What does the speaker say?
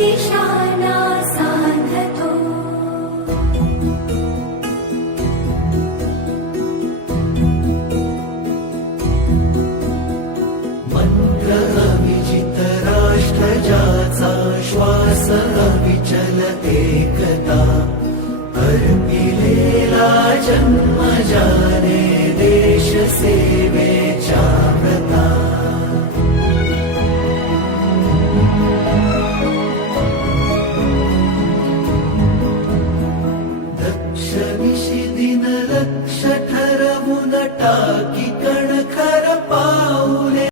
दिशाना साधतो मंत्र अविजित राष्ट्र ज्याचा श्वास अविचल एकता अर्पिलेला जन्म